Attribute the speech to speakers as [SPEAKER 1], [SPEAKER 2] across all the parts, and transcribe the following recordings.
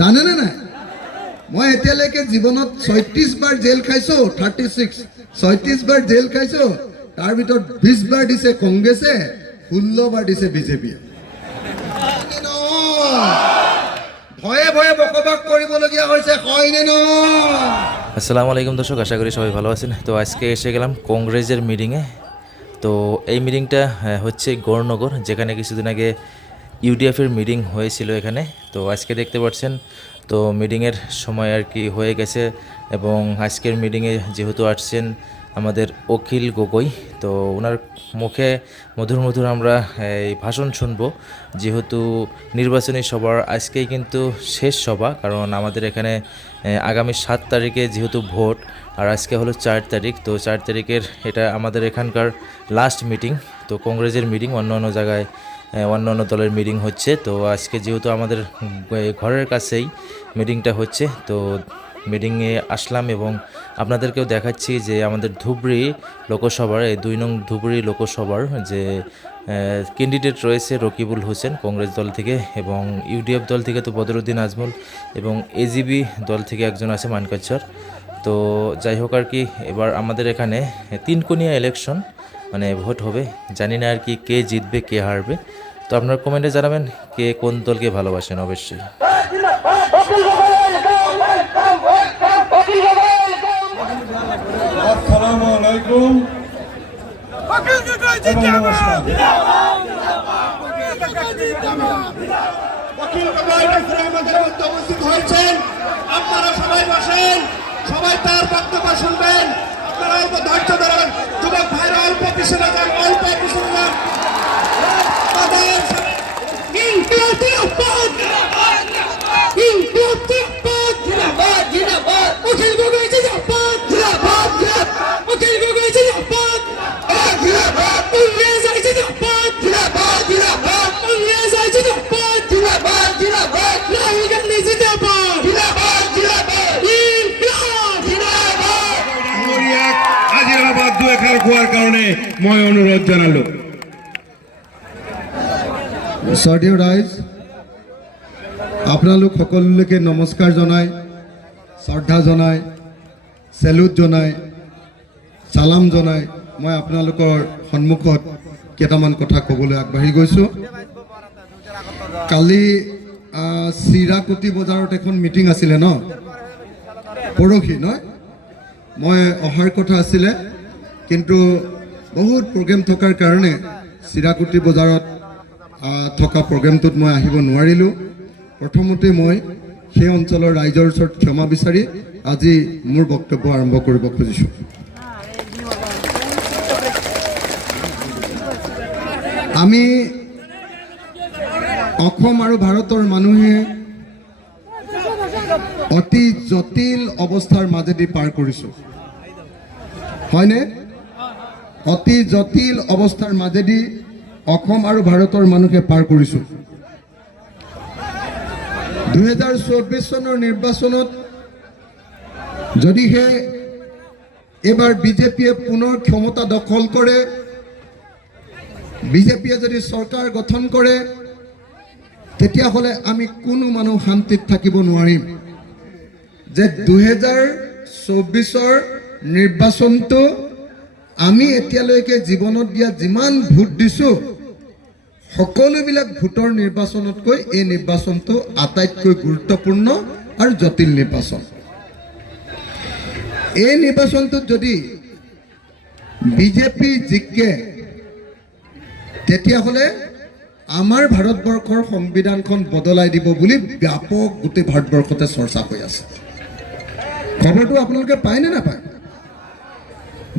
[SPEAKER 1] জানেনে নাই মই এতিয়ালৈকে জীৱনত ছয়ত্ৰিশ বাৰ জেল খাইছো থাৰ্টি ছিক্স ছয়ত্ৰিশ বাৰ জেল খাইছো, তাৰ ভিতৰত বিছ বাৰ দিছে কংগ্ৰেছে, ষোল্ল বাৰ দিছে বিজেপিয়ে। ভয়ে ভয়ে বসবাস কৰিবলগীয়া হৈছে, হয়নে নহয়?
[SPEAKER 2] আসসালামু আলাইকুম দর্শক, আশা করি সবাই ভালো আছেন। তো আজকে এসে গেলাম কংগ্রেসের মিটিংয়ে তো এই মিটিংটা হচ্ছে গৌরনগর যেখানে কিছুদিন আগে ইউডিএফের মিটিং হয়েছিল এখানে। তো আজকে দেখতে পাচ্ছেন, তো মিটিংয়ের সময় আর কি হয়ে গেছে এবং আজকের মিটিংয়ে যেহেতু আসছেন আমাদের অখিল গগৈ, তো ওনার মুখে মধুর মধুর আমরা, এই ভাষণ শুনব। যেহেতু নির্বাচনী সভার আজকেই কিন্তু শেষ সভা, কারণ আমাদের এখানে আগামী সাত তারিখে যেহেতু ভোট, আর আজকে হলো চার তারিখ, তো চার তারিখের এটা আমাদের এখানকার লাস্ট মিটিং তো কংগ্রেসের মিটিং অন্য অন্য জায়গায় অন্য অন্য দলের মিটিং হচ্ছে। তো আজকে যেহেতু আমাদের ঘরের কাছেই মিটিংটা হচ্ছে, তো মিটিংয়ে আসলাম এবং আপনাদেরকেও দেখাচ্ছি যে আমাদের ধুবড়ি লোকসভার, এই দুই নং ধুবড়ি লোকসভার যে ক্যান্ডিডেট রয়েছে রকিবুল হোসেন কংগ্রেস দল থেকে এবং ইউডিএফ দল থেকে তো বদরুদ্দিন আজমল এবং এজিবি দল থেকে একজন আছে মানকাচ্চর তো যাই হোক আর কি, এবার আমাদের এখানে তিনকোনিয়া ইলেকশন মানে ভোট হবে। জানি না আর কি কে জিতবে কে হারবে। তো আপনারা কমেন্টে জানাবেন কে কোন দলকে ভালোবাসেন অবশ্যই।
[SPEAKER 3] আপনারা সবাই বসেন সবাই তার বক্তব্য শুনবেন। আপনারা অল্প ধৈর্য ধরেন যুবক ভাইরা অল্প পিছনে যান অল্প পিছনে যান তাদের ইনকিলাব
[SPEAKER 4] দুএষাৰ কোৱাৰ কাৰণে মই অনুৰোধ জনালোঁ।
[SPEAKER 1] স্বাধীয় ৰাইজ আপোনালোক সকলোলৈকে নমস্কাৰ জনাই শ্ৰদ্ধা জনাই চেলুট জনাই চালাম জনাই মই আপোনালোকৰ সন্মুখত কেইটামান কথা ক'বলৈ আগবাঢ়ি গৈছোঁ। কালি চিৰাকুটি বজাৰত এখন মিটিং আছিলে ন? পৰহি নহয়? মই অহাৰ কথা আছিলে। কিন্তু বহুত প্ৰগ্ৰেম থকাৰ কাৰণে চিৰাকুটি বজাৰত থকা প্ৰগ্ৰেমটোত মই আহিব নোৱাৰিলোঁ। প্ৰথমতে মই সেই অঞ্চলৰ ৰাইজৰ ওচৰত ক্ষমা বিচাৰি আজি মোৰ বক্তব্য আৰম্ভ কৰিব খুজিছোঁ। আমি অসম আৰু ভাৰতৰ মানুহে অতি জটিল অৱস্থাৰ মাজেদি পাৰ কৰিছোঁ। হয়নে? অতি জটিল অৱস্থাৰ মাজেদি অসম আৰু ভাৰতৰ মানুহে পাৰ কৰিছোঁ। দুহেজাৰ চৌব্বিছ চনৰ নিৰ্বাচনত যদিহে এইবাৰ বিজেপিয়ে পুনৰ ক্ষমতা দখল কৰে, বিজেপিয়ে যদি চৰকাৰ গঠন কৰে, তেতিয়াহ'লে আমি কোনো মানুহ শান্তিত থাকিব নোৱাৰিম। যে দুহেজাৰ চৌব্বিছৰ নিৰ্বাচনটো আমি এতিয়ালৈকে জীৱনত দিয়া যিমান ভোট দিছোঁ, সকলোবিলাক ভোটৰ নিৰ্বাচনতকৈ এই নিৰ্বাচনটো আটাইতকৈ গুৰুত্বপূৰ্ণ আৰু জটিল নিৰ্বাচন। এই নিৰ্বাচনটোত যদি বিজেপি জিকে, তেতিয়াহ'লে আমাৰ ভাৰতবৰ্ষৰ সংবিধানখন বদলাই দিব বুলি ব্যাপক গোটেই ভাৰতবৰ্ষতে চৰ্চা হৈ আছে। খবৰটো আপোনালোকে পায়নে নাপায়?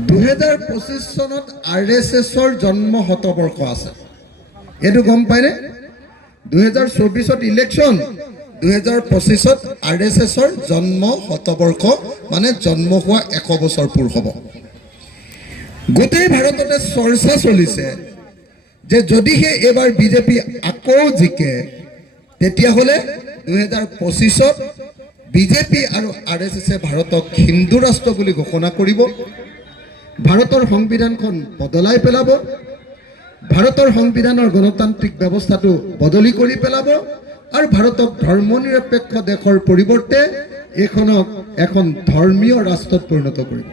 [SPEAKER 1] দুহেজাৰ পঁচিছ চনত আৰ এছ এছৰ জন্ম শতবৰ্ষ আছে। এইটো গম পায়নে দুহেজাৰ চৌবিছত ইলেকশ্যন, দুহেজাৰ পঁচিছত আৰ এছ এছৰ জন্ম শতবৰ্ষ মানে জন্ম হোৱা এশ বছৰ পূৰ হ'ব। গোটেই ভাৰততে চৰ্চা চলিছে যে যদিহে এইবাৰ বিজেপি আকৌ জিকে, তেতিয়াহ'লে দুহেজাৰ পঁচিছত বিজেপি আৰু আৰ এছ এছে ভাৰতক হিন্দু ৰাষ্ট্ৰ বুলি ঘোষণা কৰিব। ভাৰতৰ সংবিধানখন বদলাই পেলাব, ভাৰতৰ সংবিধানৰ গণতান্ত্ৰিক ব্যৱস্থাটো বদলি কৰি পেলাব আৰু ভাৰতক ধৰ্ম নিৰপেক্ষ দেশৰ পৰিৱৰ্তে এইখনক এখন ধৰ্মীয় ৰাষ্ট্ৰত পৰিণত কৰিব।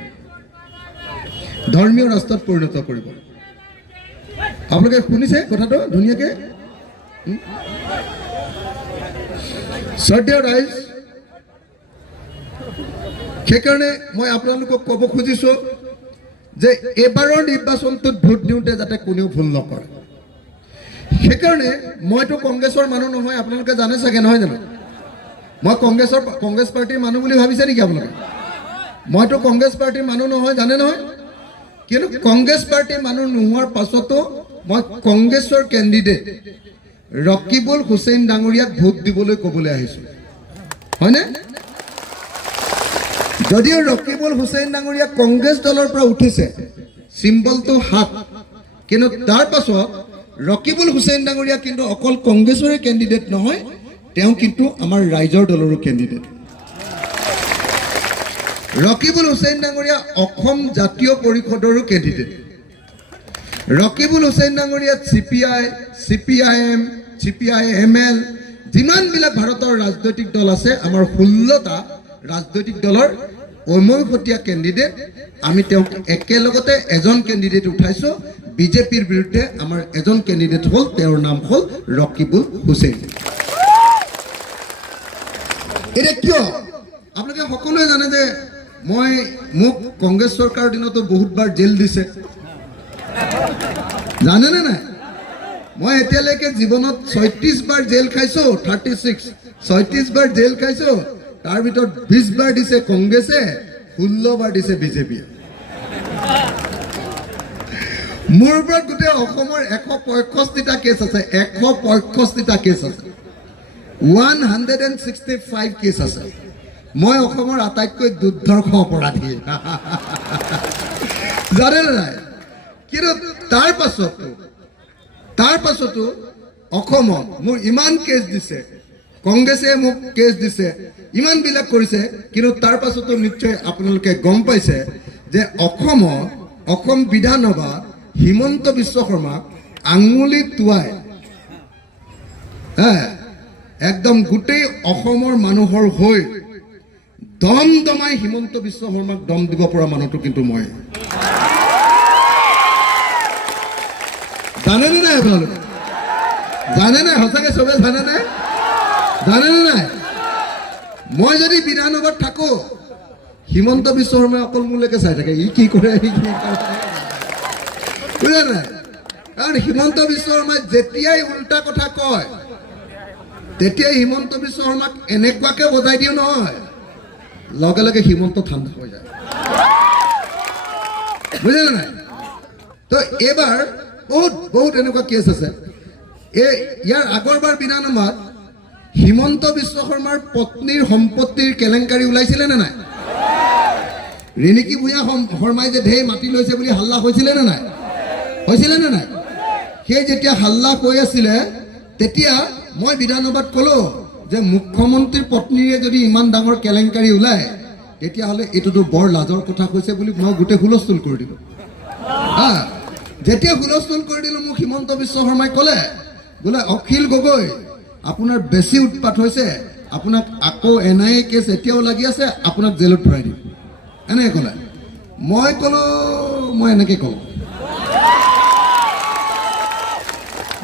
[SPEAKER 1] ধৰ্মীয় ৰাষ্ট্ৰত পৰিণত কৰিব। আপোনালোকে শুনিছে কথাটো ধুনীয়াকে? শ্ৰদ্ধেয় ৰাইজ, সেইকাৰণে মই আপোনালোকক ক'ব খুজিছোঁ যে এইবাৰৰ নিৰ্বাচনটোত ভোট দিওঁতে যাতে কোনেও ভুল নকৰে। সেইকাৰণে মইতো কংগ্ৰেছৰ মানুহ নহয়, আপোনালোকে জানে চাগে, নহয় জানো? মই কংগ্ৰেছৰ কংগ্ৰেছ পাৰ্টীৰ মানুহ বুলি ভাবিছে নেকি আপোনালোকে? মইতো কংগ্ৰেছ পাৰ্টীৰ মানুহ নহয়, জানে নহয়? কিন্তু কংগ্ৰেছ পাৰ্টীৰ মানুহ নোহোৱাৰ পাছতো মই কংগ্ৰেছৰ কেণ্ডিডেট ৰকিবুল হুছেইন ডাঙৰীয়াক ভোট দিবলৈ ক'বলৈ আহিছোঁ। হয়নে? যদিও ৰকিবুল হুছেইন ডাঙৰীয়া কংগ্ৰেছ দলৰ পৰা উঠিছে, চিম্বলটো হাত কিন্তু তাৰ পাছত ৰকিবুল হুছেইন ডাঙৰীয়া কিন্তু অকল কংগ্ৰেছৰে কেণ্ডিডেট নহয়, তেওঁ কিন্তু আমাৰ ৰাইজৰ দলৰো কেণ্ডিডেট। ৰকিবুল হুছেইন ডাঙৰীয়া অসম জাতীয় পৰিষদৰো কেণ্ডিডেট। ৰকিবুল হুছেইন ডাঙৰীয়া C P I, C P I M, C P I M L, যিমানবিলাক ভাৰতৰ ৰাজনৈতিক দল আছে, আমাৰ ষোল্লটা ৰাজনৈতিক দলৰ অমৈখতীয়া কেণ্ডিডেট। আমি তেওঁক একেলগতে এজন কেণ্ডিডেট উঠাইছোঁ। বিজেপিৰ বিৰুদ্ধে আমাৰ এজন কেণ্ডিডেট হ'ল, তেওঁৰ নাম হ'ল ৰকিবুল হুছেইন। এতিয়া কিয়? আপোনালোকে সকলোৱে জানে যে মই মোক কংগ্ৰেছ চৰকাৰৰ দিনতো বহুতবাৰ জেল দিছে। জানেনে নাই? মই এতিয়ালৈকে জীৱনত ছয়ত্ৰিছ বাৰ জেল খাইছোঁ থাৰ্টি ছিক্স ছয়ত্ৰিছ বাৰ জেল খাইছোঁ। তাৰ ভিতৰত বিছ বাৰ দিছে কংগ্ৰেছে, ষোল্ল বাৰ দিছে বিজেপিয়ে। মোৰ ওপৰত গোটেই অসমৰ এশ পঁয়ষষ্ঠিটা কেছ আছে, এশ পঁয়ষষ্ঠিটা কেছ আছে। One hundred and sixty five case আছে। মই অসমৰ আটাইতকৈ দুৰ্ধৰ্ষ অপৰাধী। জানেনে নাই? কিন্তু তাৰ পাছতো তাৰ পাছতো অসমত মোৰ ইমান কেছ দিছে। কংগ্ৰেছে মোক কেছ দিছে। ইমানবিলাক কৰিছে, কিন্তু তাৰ পাছতো নিশ্চয় আপোনালোকে গম পাইছে যে অসমত অসম বিধানসভাত হিমন্ত বিশ্ব শৰ্মাক আঙুলি টোৱাই একদম গোটেই অসমৰ মানুহৰ হৈ দম দমাই হিমন্ত বিশ্ব শৰ্মাক দম দিব পৰা মানুহটো কিন্তু মই। জানেনে নাই আপোনালোকে? জানে নাই সঁচাকে চবে জানে নাই জানেনে নাই মই যদি বিধানসভাত থাকো, হিমন্ত বিশ্ব শৰ্মাই অকল মোলৈকে চাই থাকে। ই কি কৰে, ই কি নাই? কাৰণ হিমন্ত বিশ্ব শৰ্মাই যেতিয়াই উল্টা কথা কয়, তেতিয়াই হিমন্ত বিশ্ব শৰ্মাক এনেকুৱাকে বজাই দিওঁ নহয়, লগে লগে হিমন্ত ঠাণ্ডা হৈ যায়। বুজিলে নাই? তো এইবাৰ বহুত বহুত এনেকুৱা কেছ আছে। এই, ইয়াৰ আগৰবাৰ বিধানসভাত হিমন্ত বিশ্ব শৰ্মাৰ পত্নীৰ সম্পত্তিৰ কেলেংকাৰী ওলাইছিলে নে নাই? ৰিণিকী ভূঞা শৰ্ম- শৰ্মাই যে ঢেৰ মাটি লৈছে বুলি হাল্লা হৈছিলে নে নাই? হৈছিলে নে নাই? সেই যেতিয়া হাল্লা হৈ আছিলে, তেতিয়া মই বিধানসভাত ক'লো যে মুখ্যমন্ত্ৰীৰ পত্নীৰে যদি ইমান ডাঙৰ কেলেংকাৰী ওলায়, তেতিয়াহ'লে এইটোতো বৰ লাজৰ কথা কৈছে বুলি মই গোটেই হুলস্থুল কৰি দিলোঁ। হা, যেতিয়া হুলস্থুল কৰি দিলোঁ, মোক হিমন্ত বিশ্ব শৰ্মাই ক'লে, বোলে, অখিল গগৈ আপোনাৰ বেছি উৎপাত হৈছে, আপোনাক আকৌ এন আই এ কেছ এতিয়াও লাগি আছে, আপোনাক জেলত ভৰাই দিম। এনেকৈ ক'লে। মই ক'লোঁ, মই এনেকৈ কওঁ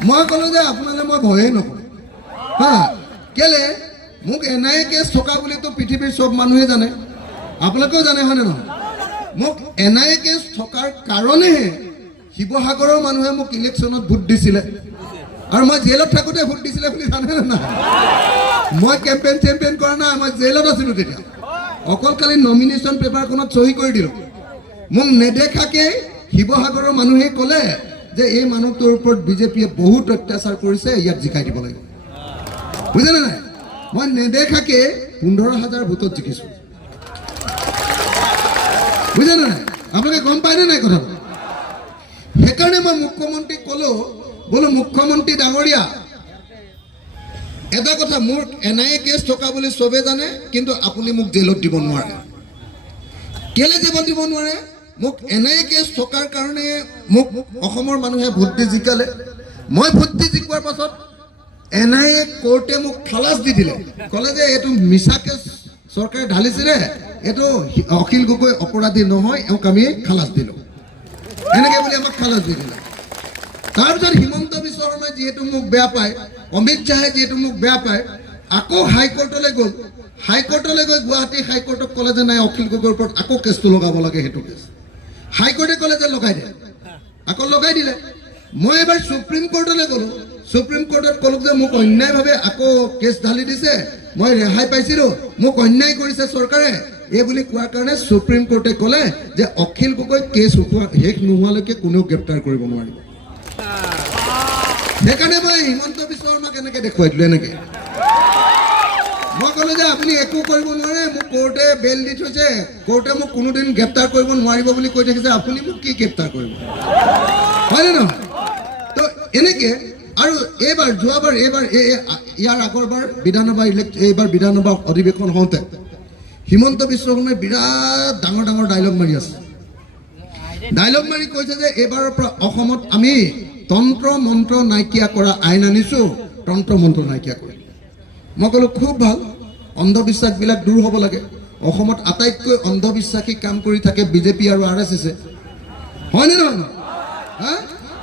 [SPEAKER 1] মই ক'লোঁ যে আপোনালৈ মই ভয়েই নকৰোঁ। হা, কেলে? মোক এন আই এ কেছ থকা বুলিতো পৃথিৱীৰ চব মানুহে জানে। আপোনালোকেও জানে হয়নে নহয়? মোক এন আই এ কেছ থকাৰ কাৰণেহে শিৱসাগৰৰ মানুহে মোক ইলেকশ্যনত ভোট দিছিলে। আৰু মই জেলত থাকোঁতে ভোট দিছিলে বুলি জানেনে নাই? মই কেম্পেইন চেম্পেইন কৰা নাই, মই জেলত আছিলোঁ তেতিয়া। অকল খালি নমিনেশ্যন পেপাৰখনত চহী কৰি দিলোঁ। মোক নেদেখাকেই শিৱসাগৰৰ মানুহে ক'লে যে এই মানুহটোৰ ওপৰত বিজেপিয়ে বহুত অত্যাচাৰ কৰিছে, ইয়াক জিকাই দিব লাগিব। বুজিলে নাই? মই নেদেখাকে পোন্ধৰ হাজাৰ ভোটত জিকিছোঁ। বুজিলে নাই? আপোনালোকে গম পায়নে নাই কথাটো? সেইকাৰণে মই মুখ্যমন্ত্ৰীক ক'লোঁ বোলো মুখ্যমন্ত্ৰী ডাঙৰীয়া। এটা কথা, মোৰ এন আই এ কেছ থকা বুলি চবে জানে, কিন্তু আপুনি মোক জেলত দিব নোৱাৰে। কেলে জেলত দিব নোৱাৰে? মোক এন আই এ কেছ থকাৰ কাৰণে মোক অসমৰ মানুহে ভোট দি জিকালে। মই ভোট দি জিকোৱাৰ পাছত এন আই এ কোৰ্টে মোক খালাচ দি দিলে। ক'লে যে, এইটো মিছাকে চৰকাৰে ঢালিছিলে। এইটো অখিল গগৈ অপৰাধী নহয় এওঁক আমি খালাচ দিলোঁ। এনেকৈ বুলি আমাক খালাচ দি দিলে। তাৰপিছত হিমন্ত বিশ্ব শৰ্মাই যিহেতু মোক বেয়া পায়, অমিত শ্বাহে যিহেতু মোক বেয়া পায়, আকৌ হাইকোৰ্টলৈ গ'ল। হাইকোৰ্টলৈ গৈ গুৱাহাটী হাইকোৰ্টক ক'লে যে নাই, অখিল গগৈৰ ওপৰত আকৌ কেছটো লগাব লাগে সেইটো কেছ। হাইকোৰ্টে ক'লে যে লগাই দে। আকৌ লগাই দিলে। মই এবাৰ সুপ্ৰিম কোৰ্টলৈ গ'লোঁ। সুপ্ৰিম কোৰ্টত ক'লোঁ যে মোক অন্যায়ভাৱে আকৌ কেছ ঢালি দিছে। মই ৰেহাই পাইছিলোঁ। মোক অন্যায় কৰিছে চৰকাৰে। এই বুলি কোৱাৰ কাৰণে সুপ্ৰিম কোৰ্টে ক'লে যে অখিল গগৈ কেছ উঠোৱা শেষ নোহোৱালৈকে কোনেও গ্ৰেপ্তাৰ কৰিব নোৱাৰিব। সেইকাৰণে মই হিমন্ত বিশ্ব শৰ্মাক এনেকে দেখুৱাই দিলোঁ এনেকে। মই ক'লো যে আপুনি একো কৰিব নোৱাৰে, মোক কোৰ্টে বেল দি থৈছে কোৰ্টে মোক কোনোদিন গ্ৰেপ্তাৰ কৰিব নোৱাৰিব বুলি কৈ থাকিছে, আপুনি মোক কি গ্ৰেপ্তাৰ কৰিব? হয়নে নহয়? তো এনেকে, আৰু এইবাৰ, যোৱাবাৰ, এইবাৰ, এই ইয়াৰ আগৰবাৰ বিধানসভা ইলেক্ট এইবাৰ বিধানসভা অধিৱেশন হওঁতে, হিমন্ত বিশ্ব শৰ্মাই বিৰাট ডাঙৰ ডাঙৰ ডাইলগ মাৰি আছে। ডাইলগ মাৰি কৈছে যে এইবাৰৰ পৰা অসমত আমি তন্ত্ৰ মন্ত্ৰ নাইকিয়া কৰা আইন আনিছোঁ, তন্ত্ৰ মন্ত্ৰ নাইকিয়া কৰিম মই ক'লোঁ, খুব ভালো। অন্ধবিশ্বাসবিলাক দূৰ হ'ব লাগে। অসমত আটাইতকৈ অন্ধবিশ্বাসী কাম কৰি থাকে বিজেপি আৰু আৰ এছ এছে। হয়নে নহয়? হা?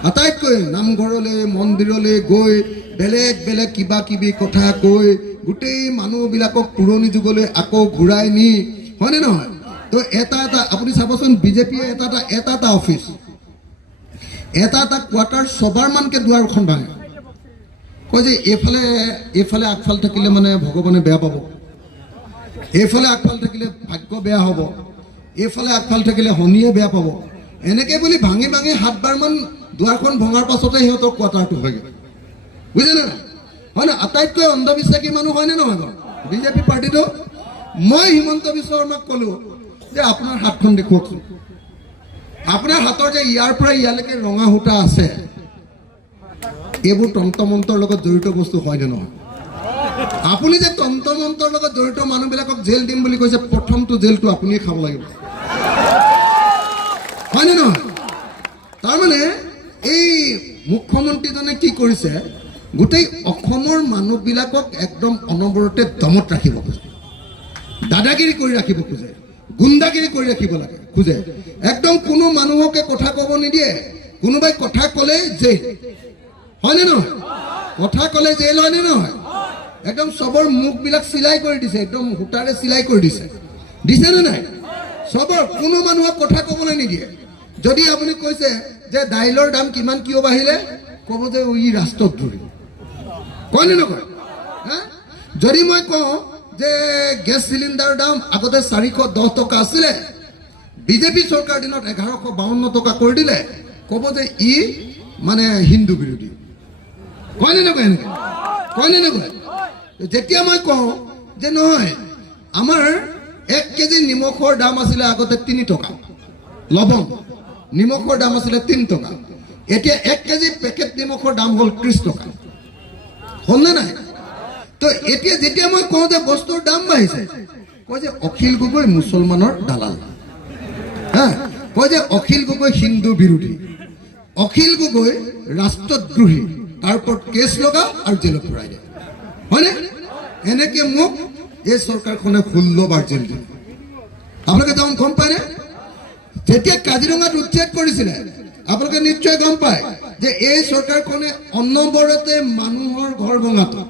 [SPEAKER 1] আটাইতকৈ নামঘৰলৈ, মন্দিৰলৈ গৈ বেলেগ বেলেগ কিবা কিবি কথা কৈ গোটেই মানুহবিলাকক পুৰণি যুগলৈ আকৌ ঘূৰাই নি। হয়নে নহয়? তো এটা এটা, আপুনি চাবচোন, বিজেপিয়ে এটা এটা এটা এটা অফিচ। এটা এটা কোৱাৰ্টাৰ ছবাৰমানকৈ দুৱাৰখন ভাঙে। কয় যে এইফালে এইফালে আগফাল থাকিলে মানে ভগৱানে বেয়া পাব। এইফালে আগফাল থাকিলে ভাগ্য বেয়া হ'ব। এইফালে আগফাল থাকিলে শনিয়ে বেয়া পাব। এনেকে বুলি ভাঙি ভাঙি সাতবাৰমান দুৱাৰখন ভঙাৰ পাছতে সিহঁতৰ কোৱাৰ্টাৰটো হয়গৈ। বুজিলে নাই? হয় না? আটাইতকৈ অন্ধবিশ্বাসী মানুহ হয়নে নহয় বাৰু? বিজেপি পাৰ্টিটো? মই হিমন্ত বিশ্ব শৰ্মাক ক'লোঁ যে আপোনাৰ হাতখন দেখুৱাওকচোন। আপোনাৰ হাতৰ যে ইয়াৰ পৰা ইয়ালৈকে ৰঙা সূতা আছে, এইবোৰ তন্ত্ৰমন্ত্ৰৰ লগত জড়িত বস্তু হয়নে নহয়? আপুনি যে তন্ত্ৰমন্ত্ৰৰ লগত জড়িত মানুহবিলাকক জেল দিম বুলি কৈছে, প্ৰথমটো জেলটো আপুনিয়ে খাব লাগিব। হয়নে নহয়? তাৰমানে এই মুখ্যমন্ত্ৰীজনে কি কৰিছে, গোটেই অসমৰ মানুহবিলাকক একদম অনবৰতে দমত ৰাখিব খোজে। দাদাগিৰি কৰি ৰাখিব খোজে। গুণ্ডাগিৰি কৰি ৰাখিব লাগে খোজে। একদম কোনো মানুহকে কথা ক'ব নিদিয়ে, কোনোবাই কথা ক'লেই জেল। হয়নে নহয়? কথা ক'লে জেল হয়নে নহয়? একদম চবৰ মুখবিলাক চিলাই কৰি দিছে, একদম সূতাৰে চিলাই কৰি দিছে। দিছেনে নাই? চবৰ কোনো মানুহক কথা ক'বলৈ নিদিয়ে। যদি আপুনি কৈছে যে দাইলৰ দাম কিমান কিয় বাঢ়িলে, ক'ব যে ই ৰাষ্ট্ৰদ্ৰোহী কয়নে নকয়? হা? যদি মই কওঁ যে গেছ চিলিণ্ডাৰৰ দাম আগতে চাৰিশ দহ টকা আছিলে, বিজেপি চৰকাৰ দিনত এঘাৰশ বাৱন্ন টকা কৰি দিলে, ক'ব যে ই মানে হিন্দু বিৰোধী। কয়নে নকয় এনেকৈ? কয়নে নকয়? যেতিয়া মই কওঁ যে নহয়, আমাৰ এক কেজি নিমখৰ দাম আছিলে আগতে তিনি টকা লৱং নিমখৰ দাম আছিলে তিনি টকা। এতিয়া এক কেজি পেকেট নিমখৰ দাম হ'ল ত্ৰিছ টকা। হ'লনে নাই? তো এতিয়া যেতিয়া মই কওঁ যে বস্তুৰ দাম বাঢ়িছে, কয় যে অখিল গগৈ মুছলমানৰ দালাল। হা? কয় যে অখিল গগৈ হিন্দু বিৰোধী। অখিল গগৈ ৰাষ্ট্ৰদ্ৰোহী, তাৰ ওপৰত কেছ লগা আৰু জেলত ভৰাই দিয়ে। হয়নে? এনেকে মোক এই চৰকাৰখনে ষোল্লবাৰ জেল দিয়ে আপোনালোকে তেওঁ গম পায়নে? যেতিয়া কাজিৰঙাত উচ্ছেদ কৰিছিলে, আপোনালোকে নিশ্চয় গম পায় যে এই চৰকাৰখনে অনবৰতে মানুহৰ ঘৰ ভঙাটো।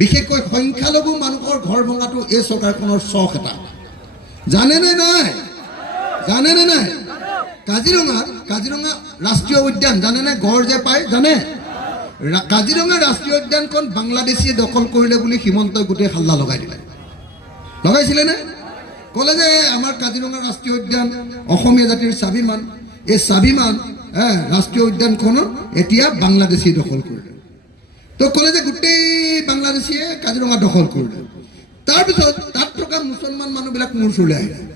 [SPEAKER 1] বিশেষকৈ সংখ্যালঘু মানুহৰ ঘৰ ভঙাটো এই চৰকাৰখনৰ চখ এটা। জানেনে নাই? জানেনে নাই? কাজিৰঙা কাজিৰঙা ৰাষ্ট্ৰীয় উদ্যান, জানেনে গড় যে পায়? জানে? কাজিৰঙা ৰাষ্ট্ৰীয় উদ্যানখন বাংলাদেশীয়ে দখল কৰিলে বুলি হিমন্তই গোটেই হাল্লা লগাই দিলে। লগাইছিলে নে? ক'লে যে আমাৰ কাজিৰঙা ৰাষ্ট্ৰীয় উদ্যান অসমীয়া জাতিৰ স্বাভিমান। এই স্বাভিমান ৰাষ্ট্ৰীয় উদ্যানখনৰ এতিয়া বাংলাদেশীয়ে দখল কৰিলে। তো ক'লে যে গোটেই বাংলাদেশীয়ে কাজিৰঙা দখল কৰিলে। তাৰপিছত তাত থকা মুছলমান মানুহবিলাক মোৰ ওচৰলৈ আহিলে।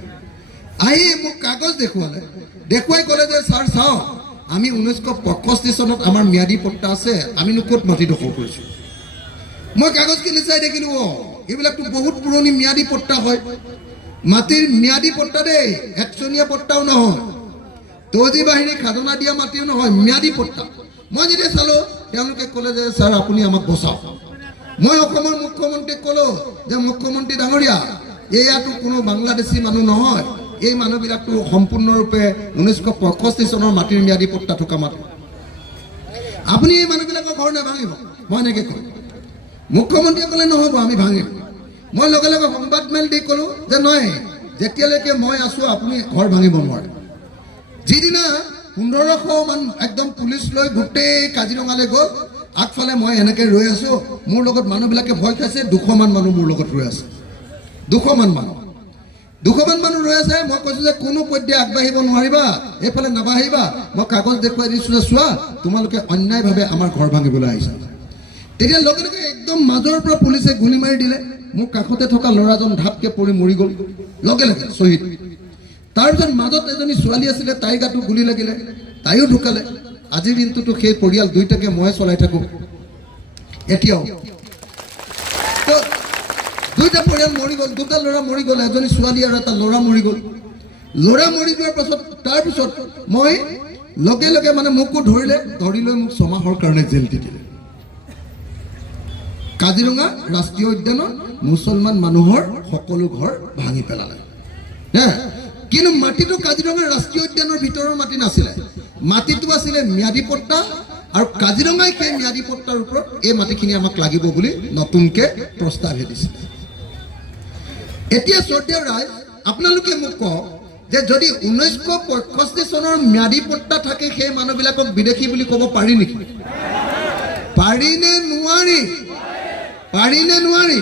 [SPEAKER 1] আহি মোক কাগজ দেখুৱালে। দেখুৱাই ক'লে যে, ছাৰ, চাওক, আমি ঊনৈছশ পঁয়ষষ্ঠি চনত আমাৰ ম্যাদী পট্টা আছে, আমিনো ক'ত মাটি দখল কৰিছোঁ? মই কাগজখিনি চাই দেখিলোঁ, অ, এইবিলাকতো বহুত পুৰণি ম্যাদী পট্টা হয়। মাটিৰ ম্যাদী পট্টা দেই, একচনীয়া পট্টাও নহয়। তৌজি বাহিনী খাজনা দিয়া মাটিও নহয়, ম্যাদী পট্টা। মই যেতিয়া চালোঁ তেওঁলোকে ক'লে যে, ছাৰ, আপুনি আমাক বচাওক। মই অসমৰ মুখ্যমন্ত্ৰীক ক'লো যে, মুখ্যমন্ত্ৰী ডাঙৰীয়া এয়াতো কোনো বাংলাদেশী মানুহ নহয়। এই মানুহবিলাকতো সম্পূৰ্ণৰূপে ঊনৈছশ পঁয়ষষ্ঠি চনৰ মাটিৰ ম্যাদী পট্টা থকা মানুহ। আপুনি এই মানুহবিলাকৰ ঘৰ নাভাঙিব, মই এনেকৈ ক'লোঁ। মুখ্যমন্ত্ৰীয়ে ক'লে, নহ'ব, আমি ভাঙিম। মই লগে লগে সংবাদ মেল দি ক'লোঁ যে নহয় যেতিয়ালৈকে মই আছোঁ, আপুনি ঘৰ ভাঙিব নোৱাৰে। যিদিনা পোন্ধৰশ মান, একদম পুলিচ লৈ গোটেই কাজিৰঙালৈ গ'ল। আগফালে মই এনেকৈ ৰৈ আছোঁ, মোৰ লগত মানুহবিলাকে ভয় খাইছে, দুশমান মানুহ মোৰ লগত ৰৈ আছে। দুশমান মানুহ। দুশমান মানুহ ৰৈ আছে, মই কৈছোঁ যে কোনো পধ্যে আগবাঢ়িব নোৱাৰিবা, এইফালে নাবাঢ়িবা। মই কাগজ দেখুৱাই দিছোঁ যে চোৱা, তোমালোকে অন্যায়ভাৱে আমাৰ ঘৰ ভাঙিবলৈ আহিছা। তেতিয়া লগে লগে একদম মাজৰ পৰা পুলিচে গুলি মাৰি দিলে। মোৰ কাষতে থকা ল'ৰাজন ঢাপকে পৰি মৰি গ'ল। লগে লগে, শ্বহীদ। তাৰপিছত মাজত এজনী ছোৱালী আছিলে, তাইৰ গাতো গুলি লাগিলে, তাইও ঢুকালে। আজিৰ দিনটোতো সেই পৰিয়াল দুইটাকে ময়ে চলাই থাকোঁ। এতিয়াও। দুইটা পৰিয়াল মৰি গ'ল, দুটা ল'ৰা মৰি গ'ল, এজনী ছোৱালী আৰু এটা ল'ৰা মৰি গ'ল। ল'ৰা মৰি যোৱাৰ পাছত তাৰপিছত মই লগে লগে মানে মোকো ধৰিলে, ধৰি লৈ মোক ছমাহৰ কাৰণে জেল দি দিলে। কাজিৰঙা ৰাষ্ট্ৰীয় উদ্যানৰ মুছলমান মানুহৰ সকলো ঘৰ ভাঙি পেলালে। কিন্তু মাটিটো কাজিৰঙা ৰাষ্ট্ৰীয় উদ্যানৰ ভিতৰৰ মাটি নাছিলে। মাটিটো আছিলে ম্যাদী পট্টা আৰু কাজিৰঙাই সেই ম্যাদী পট্টাৰ ওপৰত এই মাটিখিনি আমাক লাগিব বুলি নতুনকৈ প্ৰস্তাৱহে দিছিলে এতিয়া শ্ৰদ্ধেয় ৰাইজ আপোনালোকে মোক কওক যে যদি ঊনৈছশ পঁয়ষষ্ঠি চনৰ ম্যাদী পট্টা থাকে, সেই মানুহবিলাকক বিদেশি বুলি ক'ব পাৰি নেকি? পাৰি নে নোৱাৰি? পাৰি নে নোৱাৰি?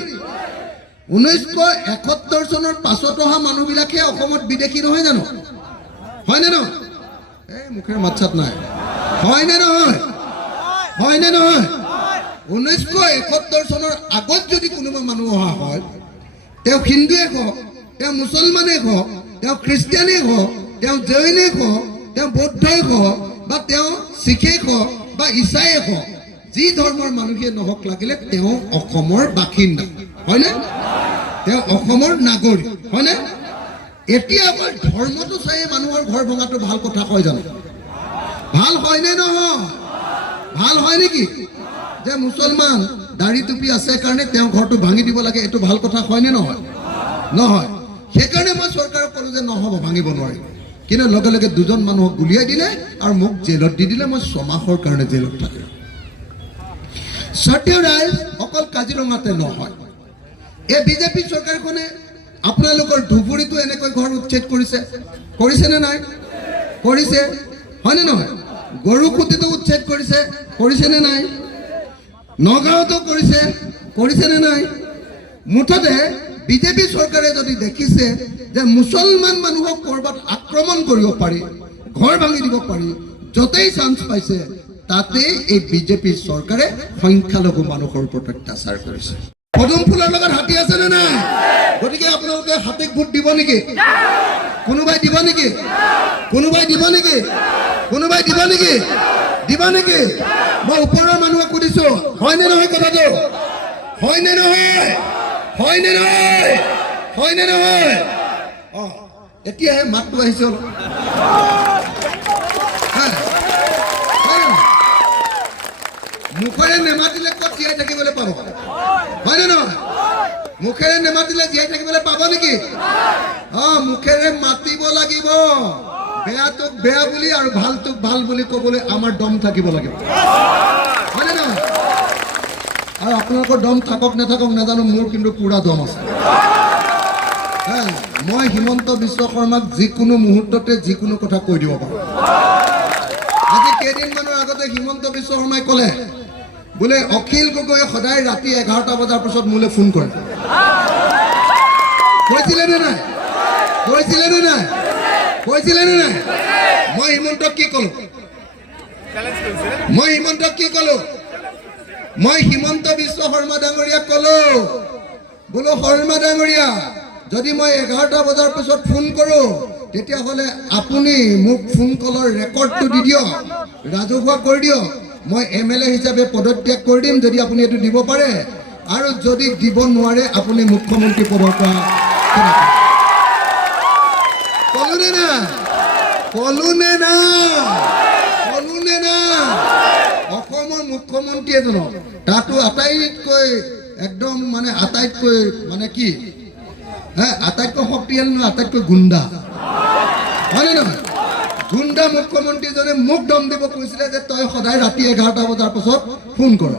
[SPEAKER 1] ঊনৈছশ এসত্তৰ চনৰ পাছত অহা মানুহবিলাকহে অসমত বিদেশি নহয় জানো? হয়নে নহয়? এই মুখেৰে মাত চাত নাই। হয়নে নহয়? হয়নে নহয়? ঊনৈছশ এসত্তৰ চনৰ আগত যদি কোনোবা মানুহ অহা হয়, তেওঁ হিন্দুৱে হওক, তেওঁ মুছলমানেই হওক, তেওঁ খ্ৰীষ্টিয়ানেই হওক, তেওঁ জৈনেই হওক, তেওঁ বৌদ্ধই হওক, বা তেওঁ শিখেই হওক, বা ঈশায়ে হওক, যি ধৰ্মৰ মানুহে নহওক লাগিলে তেওঁ অসমৰ বাসিন্দা। হয়নে? তেওঁ অসমৰ নাগৰিক, হয়নে? এতিয়া অকল ধৰ্মটো চাইয়ে মানুহৰ ঘৰ ভঙাটো ভালো কথা হয় জানো? ভালো হয়নে নহয়? ভালো হয় নেকি? যে মুছলমান দাড়ি টুপি আছে কাৰণে তেওঁ ঘৰটো ভাঙি দিব লাগে, এইটো ভালো কথা হয়নে নহয়? নহয়। সেইকাৰণে মই চৰকাৰক ক'লোঁ যে নহ'ব, ভাঙিব নোৱাৰি। কিন্তু লগে দুজন মানুহক গুলিয়াই দিলে আৰু মোক জেলত দি দিলে, মই ছমাহৰ কাৰণে জেলত থাকিলোঁ। স্বৰ্গীয় ৰাইজ, অকল কাজিৰঙাতে নহয়। এই বিজেপি চৰকাৰখনে আপোনালোকৰ ধুবুৰীতো এনেকৈ ঘৰ উচ্ছেদ কৰিছে। কৰিছেনে নাই? কৰিছে। হয়নে নহয়? গৰুকুটিতো উচ্ছেদ কৰিছে। কৰিছেনে নাই? নগাঁৱতো কৰিছে। কৰিছেনে নাই? মুঠতে বিজেপি চৰকাৰে যদি দেখিছে যে মুছলমান মানুহক ক'ৰবাত আক্ৰমণ কৰিব পাৰি, ঘৰ ভাঙি দিব পাৰি, য'তেই চান্স পাইছে, তাতেই এই বিজেপি চৰকাৰে সংখ্যালঘু মানুহৰ ওপৰত অত্যাচাৰ কৰিছে। পদুম ফুলৰ লগত হাতী আছে নে নাই? গতিকে আপোনালোকে হাতীক ভোট দিব নেকি? কোনোবাই দিব নেকি? কোনোবাই দিব নেকি? কোনোবাই দিব নেকি? দিব নেকি? মই ওপৰৰ মানুহক সুধিছো হয়নে নহয় কথাটো? হয়নে নহয়? হয়নে নহয়? হয়নে নহয়? অ, এতিয়াহে মাতটো আহিছে অলপ। মুখেৰে নেমাতিলে ক'ত জীয়াই থাকিবলৈ পাব? হয়নে মুখেৰে নেমাতিলে জীয়াই থাকিবলৈ পাব নেকি? অ মুখেৰে মাতিব লাগিব। বেয়াটোক বেয়া বুলি আৰু ভালটোক ভালো বুলি ক'বলৈ আমাৰ দম থাকিব লাগিব। হয়নে নহয়? আৰু আপোনালোকৰ দম থাকক নাথাকক নাজানো, মোৰ কিন্তু পুৰা দম আছে। মই হিমন্ত বিশ্ব শৰ্মাক যিকোনো মুহূৰ্ততে যিকোনো কথা কৈ দিব পাৰোঁ। আজি কেইদিনমানৰ আগতে হিমন্ত বিশ্ব শৰ্মাই ক'লে বোলে অখিল গগৈ সদায় ৰাতি এঘাৰটা বজাৰ পিছত মোলৈ ফোন কৰে। কৈছিলে নে নাই? কৈছিলে নে নাই? কৈছিলে নে নাই? মই হিমন্তক কি ক'লো? মই হিমন্তক কি ক'লো? মই হিমন্ত বিশ্ব শৰ্মা ডাঙৰীয়াক ক'লো। বোলো শৰ্মা ডাঙৰীয়া যদি মই এঘাৰটা বজাৰ পিছত ফোন কৰোঁ তেতিয়াহ'লে আপুনি মোক ফোন কলৰ ৰেকৰ্ডটো দি দিয়ক। ৰাজহুৱা কৰি দিয়ক। মই এম এল এ হিচাপে পদত্যাগ কৰি দিম যদি আপুনি এইটো দিব পাৰে। আৰু যদি দিব নোৱাৰে, আপুনি মুখ্যমন্ত্ৰী পদৰ পৰা ক'লো নে না? ক'লো নে? না ক'লোনে না? অসমৰ মুখ্যমন্ত্ৰী এজনক। তাতো আটাইতকৈ একদম মানে আটাইতকৈ মানে কি? হে, আটাইতকৈ শক্তিশালী নহয় আটাইতকৈ গুণ্ডা। হয়নে নহয়? গুণ্ডা মুখ্যমন্ত্ৰীজনে মোক দম দিব কৈছিলে যে তই সদায় ৰাতি এঘাৰটা বজাৰ পাছত ফোন কৰ।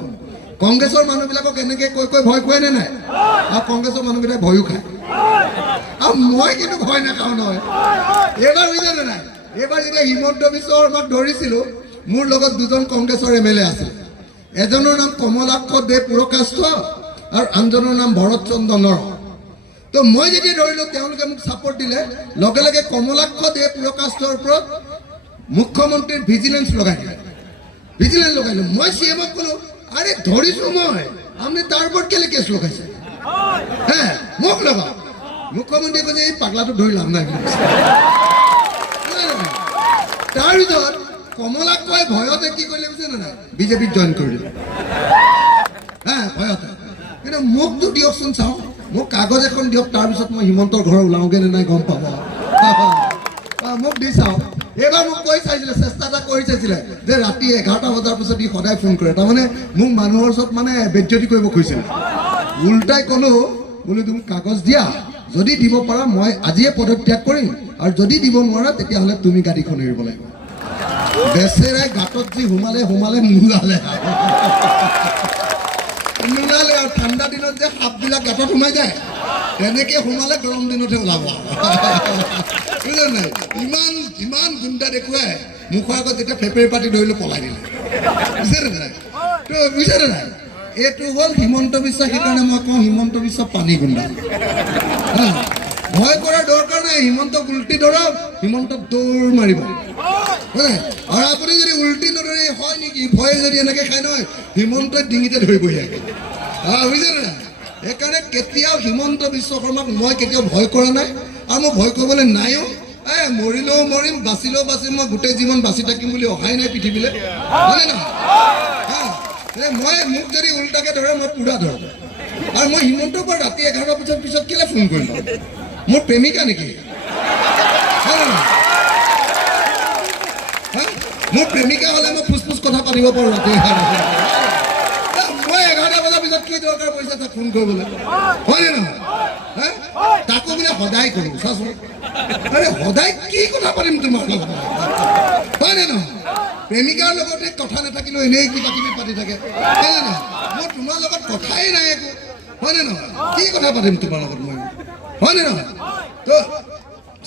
[SPEAKER 1] কংগ্ৰেছৰ মানুহবিলাকক এনেকে কৈ কৈ ভয় খুৱাই নে নাই? আৰু কংগ্ৰেছৰ মানুহকেইটাই ভয়ো খায়। আৰু মই কিন্তু ভয় নাখাওঁ নহয়। এইবাৰ বুজিছেনে নাই? এইবাৰ যেতিয়া হিমন্ত বিশ্ব শৰ্মাক ধৰিছিলোঁ, মোৰ লগত দুজন কংগ্ৰেছৰ এম এল এ আছিল। এজনৰ নাম কমলাক্ষ দেৱ পুৰকাষ্ট আৰু আনজনৰ নাম ভৰত চন্দ্ৰ তো মই যেতিয়া ধৰিলোঁ তেওঁলোকে মোক ছাপৰ্ট দিলে। লগে লগে কমলাক্ষ দেৱ পুৰকাষ্টৰ ওপৰত মুখ্যমন্ত্ৰীৰ ভিজিলেন্স লগাই দিলে। ভিজিলেন্স লগাই দিলে। মই চি এমক ক'লো, আৰে, ধৰিছোঁ মই। আপুনি তাৰ ওপৰত কেলে কেছ লগাইছে? হে, মোক লগাওক মুখ্যমন্ত্ৰীয়ে কৈছে, এই পাগলাটো ধৰি লাভ নাই। তাৰপিছত কমলাক্ষই ভয়তে কি কৰিলে বুজিছে নাই? বিজেপিত জইন কৰি দিলে হা, ভয়তে। কিন্তু মোকতো দিয়কচোন চাওঁ। মোক কাগজ এখন দিয়ক তাৰপিছত মই হিমন্তৰ ঘৰ ওলাওঁগে নে নাই গম পাব মোক দি চাওঁ। এইবাৰ মোক কৈ চাইছিলে চেষ্টা এটা কৰি চাইছিলে যে ৰাতি এঘাৰটা বজাৰ পিছত ই সদায় ফোন কৰে। তাৰমানে মোক মানুহৰ ওচৰত মানে বেজ্জতি কৰিব খুজিছিলে। উল্টাই ক'লো বোলো তুমি কাগজ দিয়া যদি দিব পাৰা মই আজিয়ে পদত্যাগ কৰিম আৰু যদি দিব নোৱাৰা তেতিয়াহ'লে তুমি গাড়ীখন এৰিব লাগিব। বেচেৰাই গাঁতত যি সোমালে সোমালে নোলালে নোলালে আৰু ঠাণ্ডা দিনত যে সাপবিলাক গাঁতত সোমাই যায় তেনেকে সোমালে গৰম দিনতহে ওলাব। বুজিলে নাই? ইমান ইমান গুণ্ডা দেখুৱাই মুখৰ আগত যেতিয়া ফেপেৰি পাতি ধৰিলে পলাই দিলে। বুজিছে নাই? তো বুজিছে নাই? এইটো হ'ল হিমন্ত বিশ্ব সেইকাৰণে মই কওঁ হিমন্ত বিশ্ব পানী গুণ্ডা। ভয় কৰাৰ দৰকাৰ নাই হিমন্তক উল্টি ধৰক হিমন্তক দৌৰ মাৰিব? আৰু আপুনি যদি উল্টি নধৰে, হয় নেকি? ভয়ে যদি এনেকে খাই নহয় হিমন্তই ডিঙিতে ধৰিবহি আগে আহ, বুজিছে নে সেইকাৰণে কেতিয়াও হিমন্ত বিশ্ব শৰ্মাক মই কেতিয়াও ভয় কৰা নাই। আৰু মই ভয় কৰিবলৈ নাইও। এ, মৰিলেও মৰিম, বাচিলেও বাচিম, মই গোটেই জীৱন বাচি থাকিম বুলি অহাই নাই পৃথিৱীলৈ। হয়নে নহয়। মই মোক যদি উল্টাকে ধৰে, মই পুৰা ধৰোঁ। আৰু মই হিমন্তৰ পৰা ৰাতি এঘাৰটা বজাৰ পিছত কেলে ফোন কৰিম মোৰ প্ৰেমিকা নেকি? হয়? মোৰ প্ৰেমিকা হ'লে মই ফুচ ফুচ কথা পাতিব পাৰোঁ মই এঘাৰটা বজাৰ পিছত কি দৰকাৰ পৰিছে তাক ফোন কৰিবলৈ হয়নে নহয়? তাকো বোলে সদায় কৰোঁ, চাচোন। সদায় কি কথা পাতিম তোমাৰ লগত? হয়নে নহয়? প্ৰেমিকাৰ লগতে কথা নাথাকিলেও এনেই কিবা কিবি পাতি থাকে। হয়নে তোমাৰ লগত কথাই নাই একো। হয়নে নহয়? কি কথা পাতিম তোমাৰ লগত মই? হয়নে নহয়? তো,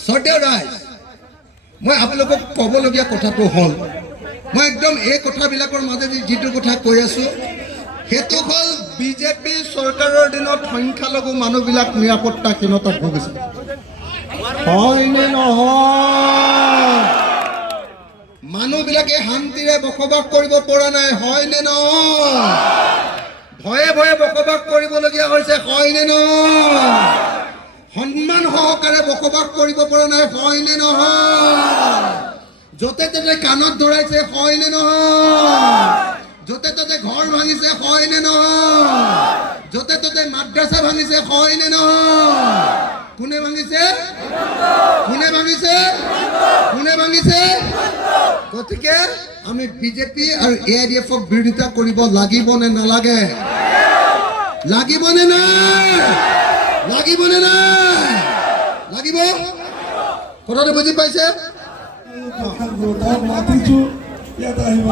[SPEAKER 1] শ্ৰদ্ধেয় ৰাইজ মই আপোনালোকক ক'বলগীয়া কথাটো হ'ল, মই একদম এই কথাবিলাকৰ মাজেদি যিটো কথা কৈ আছোঁ, সেইটো হ'ল বিজেপি চৰকাৰৰ দিনত সংখ্যালঘু মানুহবিলাক নিৰাপত্তাহীনতাত ভুগিছে। হয়নে নহয়? মানুহবিলাকে শান্তিৰে বসবাস কৰিব পৰা নাই হয়নে নহয়? ভয়ে ভয়ে বসবাস কৰিবলগীয়া হৈছে হয়নে নহয়? সন্মান সহকাৰে বসবাস কৰিব পৰা নাই, হয়নে নহয়? য'তে ত'তে কাণত ধৰাইছে, হয়নে নহয়? য'তে ত'তে ঘৰ ভাঙিছে, হয়নে নহয়? য'তে ত'তে মাদ্ৰাছা ভাঙিছে, হয়নে নহয়? কোনে ভাঙিছে? কোনে ভাঙিছে? কোনে ভাঙিছে? গতিকে আমি বিজেপি আৰু এ আই ডি এফক বিৰোধিতা কৰিব লাগিব নে নালাগে? লাগিব নে নাই? লাগিব নে নাই। লাগিব? কথাটো বুজি পাইছে?
[SPEAKER 5] মাতিছো ইয়াত আহিব